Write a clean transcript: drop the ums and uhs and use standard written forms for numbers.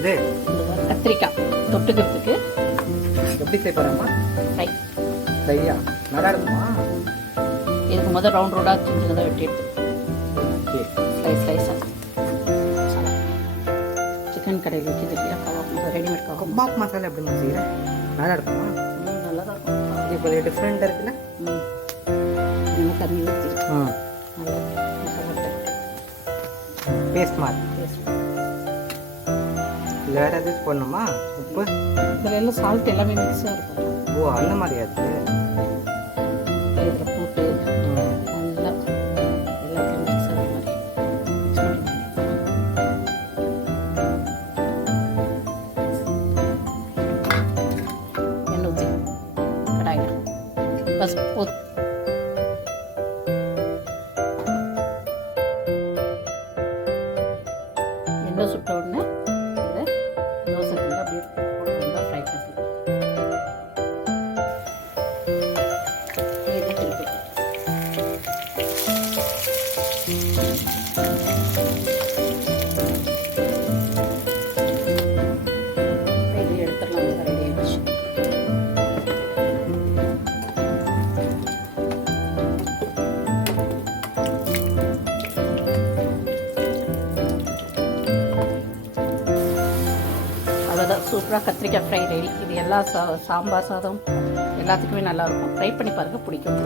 அது கத்திரிக்காய் தொட்டுக்கிறதுக்கு. எப்படி செய்ய போகிறேம்மா? ஃப்ரை. ஃப்ரையா? நல்லா இருக்குமா? இதுக்கு முதல் ரவுண்ட் ரவுண்டாக சின்னதாக வெட்டி எடுத்து ஓகே. ஸ்லைஸாக சிக்கன் கடையில் வைக்கிறது இல்லையா, கபாப் ரெடிமேட் கபாப் மசாலா எப்படிமா செய்கிறேன்? நல்லா இருக்குமா? நல்லா தான் இருக்கும். இது கொஞ்சம் டிஃப்ரெண்ட்டாக இருக்குல்ல? இன்னும் தண்ணி ஊற்றி நல்லா மசாலா பேஸ்ட் மாதிரி. இல்லை வேறு எதுவும் போடணுமா? உப்பு இதில் எல்லாம் சால்ட் எல்லாமே மிக்ஸாக இருக்கும். ஓ, அந்த மாதிரியா அது? இதில் போட்டு நல்லா எல்லாத்தையும் மிக்ஸ் ஆகிற மாதிரி எண்ணெய் ஊற்றி கடாயில் பஸ் போதும். எண்ணெய் சுட்ட உடனே இதை தோசை கல்ல அப்படியே போட்டு ஃப்ரை பண்ணி திருப்பி வெளியே எடுத்துடலாம். ரெடி ஆயிடுச்சு. அவ்வளோதான், சூப்பராக கத்திரிக்காய் ஃப்ரை ரெடி. இது எல்லா சாம்பார் சாதம் எல்லாத்துக்குமே நல்லாயிருக்கும். ட்ரை பண்ணி பாருங்கள், பிடிக்கும்.